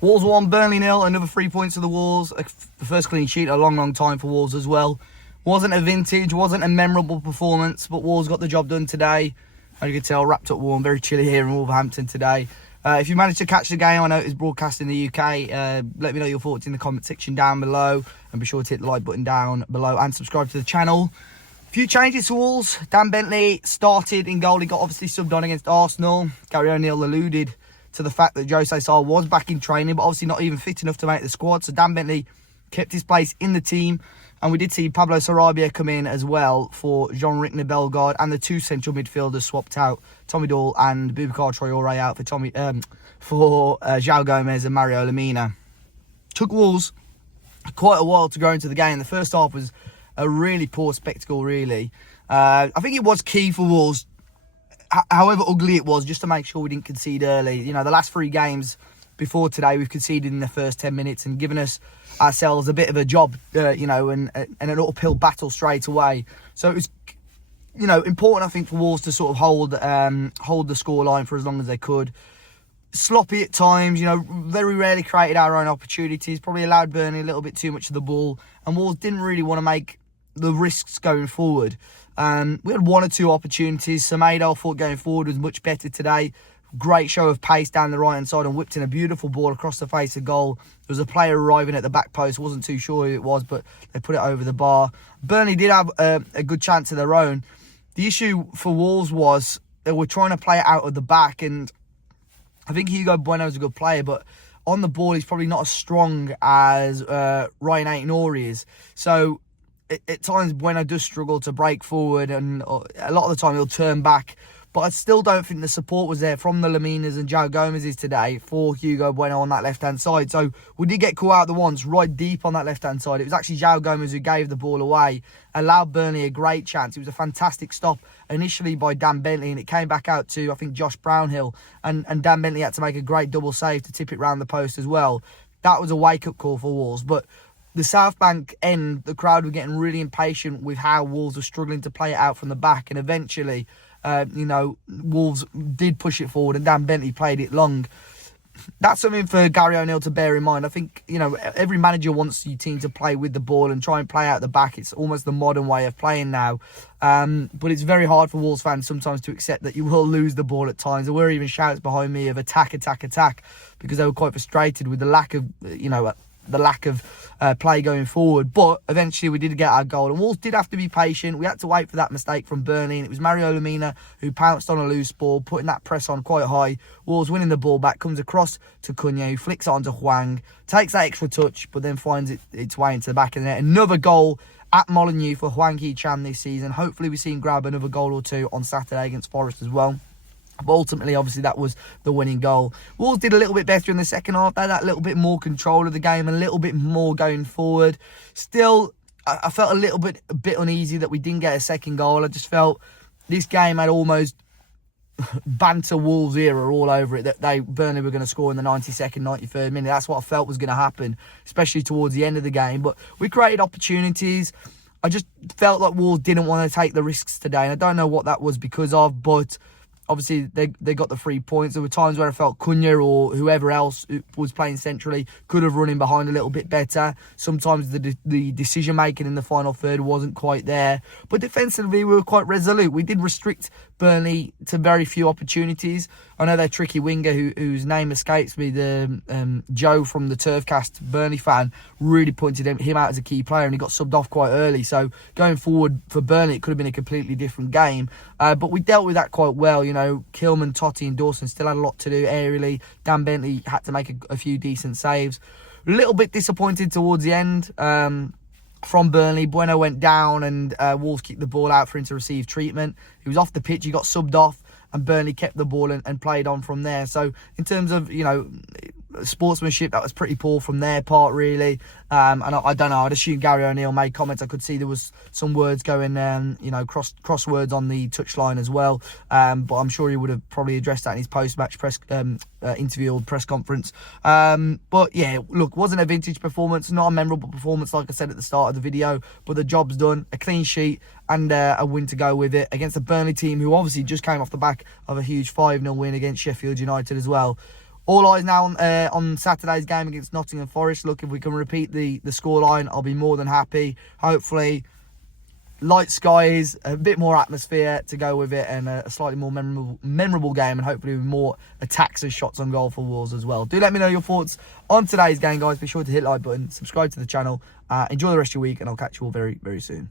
Wolves 1, Burnley 0, another 3 points to the Wolves. The first clean sheet in a long, long time for Wolves as well. Wasn't a vintage, wasn't a memorable performance, but Wolves got the job done today. As you can tell, wrapped up warm, very chilly here in Wolverhampton today. If you managed to catch the game, I know it's broadcast in the UK. Let me know your thoughts in the comment section down below. And be sure to hit the like button down below and subscribe to the channel. A few changes to Wolves. Dan Bentley started in goal. He got obviously subbed on against Arsenal. Gary O'Neill alluded to the fact that Jose Sá was back in training, but obviously not even fit enough to make the squad. So Dan Bentley kept his place in the team. And we did see Pablo Sarabia come in as well for Jean-Rick Bellegarde, and the two central midfielders swapped out, Tommy Doyle and Boubacar Traoré out for João Gomez and Mario Lemina. Took Wolves quite a while to go into the game. The first half was a really poor spectacle, really. I think it was key for Wolves, however ugly it was, just to make sure we didn't concede early. You know, the last 3 games before today, we've conceded in the first 10 minutes and given ourselves a bit of a job, and an uphill battle straight away. So it was, important, I think, for Wolves to sort of hold the scoreline for as long as they could. Sloppy at times, very rarely created our own opportunities, probably allowed Burnley a little bit too much of the ball, and Wolves didn't really want to make the risks going forward. We had 1 or 2 opportunities. Semedo, I thought, going forward was much better today. Great show of pace down the right-hand side and whipped in a beautiful ball across the face of goal. There was a player arriving at the back post. Wasn't too sure who it was, but they put it over the bar. Burnley did have a good chance of their own. The issue for Wolves was they were trying to play it out of the back, and I think Hugo Bueno is a good player, but on the ball he's probably not as strong as Ryan Aït-Nouri is. So at times Bueno does struggle to break forward, and a lot of the time he'll turn back. But I still don't think the support was there from the Laminas and João Gomez's today for Hugo Bueno on that left-hand side. So we did get caught out the once, right deep on that left-hand side. It was actually João Gomez who gave the ball away, allowed Burnley a great chance. It was a fantastic stop initially by Dan Bentley, and it came back out to, I think, Josh Brownhill. And Dan Bentley had to make a great double save to tip it round the post as well. That was a wake-up call for Wolves. But the South Bank end, the crowd were getting really impatient with how Wolves were struggling to play it out from the back, and eventually Wolves did push it forward and Dan Bentley played it long. That's something for Gary O'Neill to bear in mind. I think, every manager wants your team to play with the ball and try and play out the back. It's almost the modern way of playing now. But it's very hard for Wolves fans sometimes to accept that you will lose the ball at times. There were even shouts behind me of attack, because they were quite frustrated with the lack of play going forward. But eventually we did get our goal, and Wolves did have to be patient. We had to wait for that mistake from Burnley, and it was Mario Lemina who pounced on a loose ball, putting that press on quite high. Wolves winning the ball back, comes across to Cunha, who flicks it onto Hwang, takes that extra touch, but then finds its way into the back of the net. Another goal at Molineux for Hwang Hee-Chan this season. Hopefully we see him grab another goal or 2 on Saturday against Forest as well. But ultimately, obviously, that was the winning goal. Wolves did a little bit better in the second half. They had that little bit more control of the game, a little bit more going forward. Still, I felt a bit uneasy that we didn't get a second goal. I just felt this game had almost banter Wolves era all over it, that Burnley were going to score in the 92nd, 93rd minute. That's what I felt was going to happen, especially towards the end of the game. But we created opportunities. I just felt like Wolves didn't want to take the risks today, and I don't know what that was because of, but obviously, they got the 3 points. There were times where I felt Cunha or whoever else who was playing centrally could have run in behind a little bit better. Sometimes the decision-making in the final third wasn't quite there. But defensively, we were quite resolute. We did restrict Burnley to very few opportunities. I know their tricky winger, whose name escapes me, the Joe from the Turfcast, Burnley fan, really pointed him out as a key player, and he got subbed off quite early. So going forward for Burnley, it could have been a completely different game. But we dealt with that quite well. Kilman, Totti and Dawson still had a lot to do aerially. Dan Bentley had to make a few decent saves. A little bit disappointed towards the end from Burnley. Bueno went down and Wolves kicked the ball out for him to receive treatment. He was off the pitch, he got subbed off, and Burnley kept the ball and played on from there. So in terms of, sportsmanship, that was pretty poor from their part, really. And I don't know, I'd assume Gary O'Neill made comments. I could see there was some words going, cross words on the touchline as well. But I'm sure he would have probably addressed that in his post-match press interview or press conference. But yeah, look, wasn't a vintage performance, not a memorable performance, like I said at the start of the video, but the job's done. A clean sheet and a win to go with it against a Burnley team who obviously just came off the back of a huge 5-0 win against Sheffield United as well. All eyes now on Saturday's game against Nottingham Forest. Look, if we can repeat the scoreline, I'll be more than happy. Hopefully, light skies, a bit more atmosphere to go with it, and a slightly more memorable game, and hopefully with more attacks and shots on goal for Wolves as well. Do let me know your thoughts on today's game, guys. Be sure to hit the like button, subscribe to the channel. Enjoy the rest of your week, and I'll catch you all very, very soon.